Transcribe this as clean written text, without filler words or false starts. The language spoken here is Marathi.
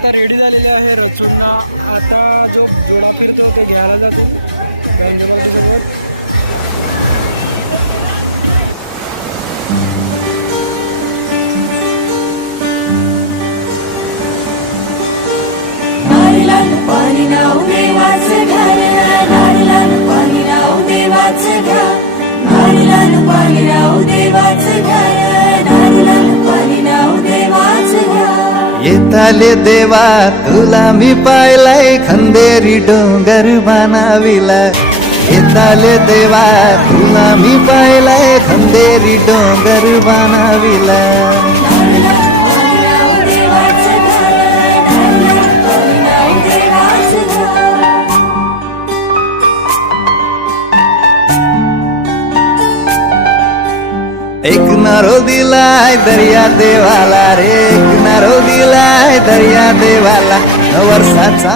आता रेडी झालेले आहे रचूंना. आता जो जोडा फिरतो तो घ्यायला जातो पाणी नाव देवाचं घर, नारळाला पाणी नाव देवाचं घर, नारळाला पाणी नाव देवाचं घर, नारळाला पाणी नाव देवाचं घर. येताले देवा तुला मी पाहिलाय, खंदेरी डोंगर बनाविला. येताले देवा तुला मी पाहिलाय, खंदेरी डोंगर बनाविला. एक नारो दिलाय दर्या देवाला रे, एक नारो दिलाय दर्या देवाला. वर्षाचा